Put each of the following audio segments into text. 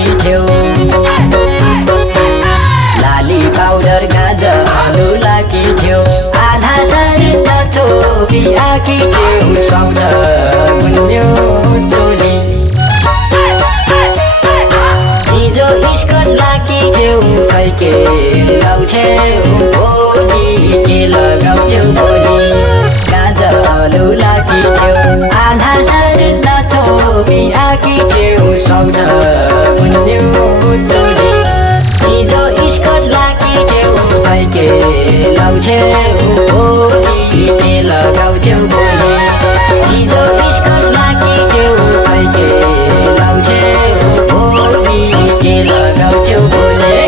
Laki छेउ लाली powder गाजलु Laki छेउ आधा शरीर नछोपी आकी छेउ सुहाउँछ गुन्यो चोली हिजो स्कर्ट लाकी छेउ खै के लाउँछेउ भोलि के लगाउँछेउ भोलि गाजलु लाकी छेउ आधा शरीर नछोपी आकी छेउ सुहाउँछ गुन्यो चोली हिजो स्कर्ट लाकी छेउ खै के लाउँछेउ भोलि के लगाउँछेउ भोलि हिजो स्कर्ट लाकी छेउ खै के लाउँछेउ भोलि के लगाउँछेउ भोलि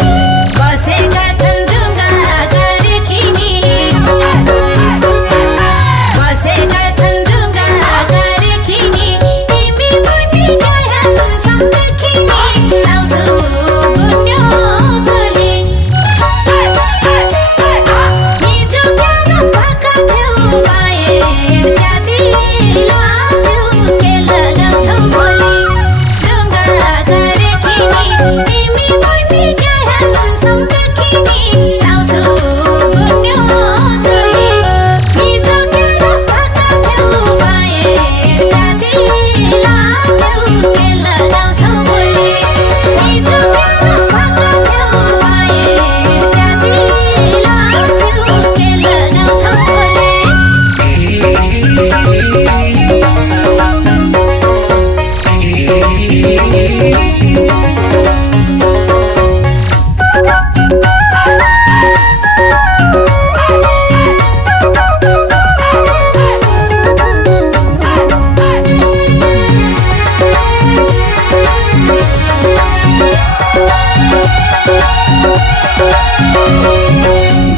बसेका छन् जुङ्गाका रेखिनी बसेका छन् जुङ्गाका रेखिनी तिमी पनि गया सम्झखिनी लाउँछु गुन्यो चोली हिजो प्यारो पाका थियौ बाहिर जाति लाग्यो के लगाउँछौ भोलि जुङ्गाका रेखिनी तिमी पनि गया सम्झखिनी लाउँछु गुन्यो चोली हिजो प्यारो पाका थियौ बाहिर जाति लाग्यो के लगाउँछौ भोलि हिजो प्यारो पाका थियौ बाहिर जाति लाग्यो के लगाउँछौ भोलि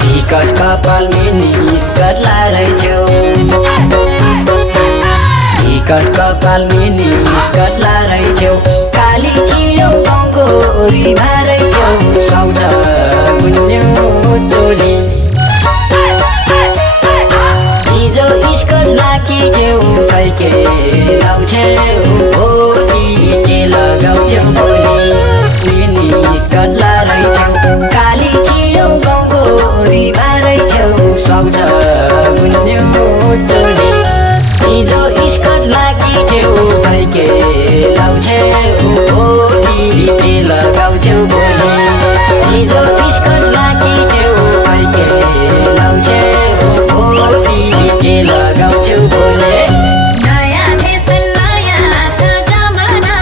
विकट कपाल मिनी स्कर्ट लारै छेउ विकट कपाल मिनी स्कर्ट लारै छेउ काली खिरो गङ्गोरी भारै छेउ सुहाउँछ गुन्यो चोली हिजो स्कर्ट लाकी छेउ खै के लाउँछेउ भोलि के लगाउँछेउ भोलि मिनी स्कर्ट लारै छेउ काली खिरो गङ्गोरी भारै छेउ सुहाउँछ गुन्यो चोली हिजो स्कर्ट लाकी छेउ खै के लाउँछेउ भोलि के लगाउँछेउ भोलि हिजो स्कर्ट लाकी छेउ खै के लाउँछेउ भोलि के लगाउँछेउ भोलि नयाँ फेसन नयाँ छ जमाना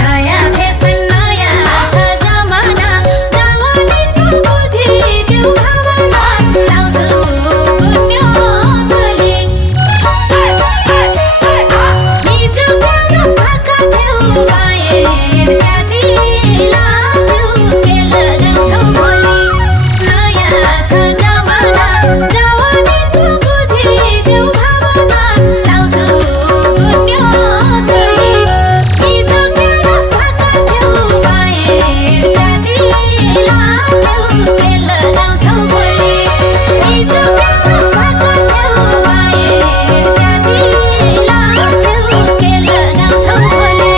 नयाँ फेसन नयाँ छ जमाना जवानीको बुझिदेऊ भावना लाउँछु गुन्यो चोली हिजो प्यारो पाका थियौ बाहिर जाति लाग्यो के लगाउँछौ भोलि नयाँ छ जमाना जवानीको बुझिदेऊ भावना लाउँछु गुन्यो चोली हिजो प्यारो पाका थियौ बाहिर जाति लाग्यो के लगाउँछौ भोलि हिजो प्यारो पाका थियौ बाहिर जाति लाग्यो के लगाउँछौ भोलि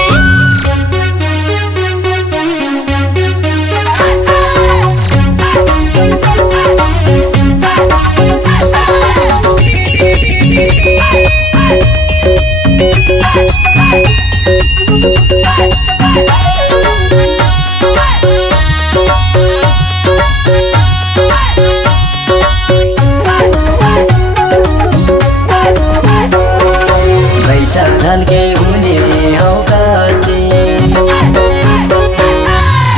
पैसा झल्के हुने हौ कस्ती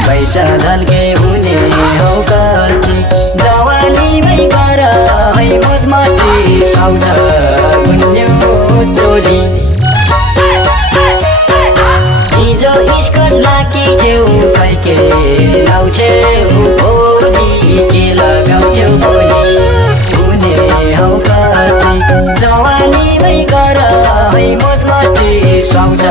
पैसा झल्के हुने हौ कस्ती जवानीमै गर है मोज मस्ती सुहाउँछ गुन्यो चोली हिजो स्कर्ट लाकी छेउ खै के लाउँछेउ भोलि के लगाउँछेउ भोलि हुने हौ कस्ती जवानीमै गर है मोज मस्ती सुहाउँछ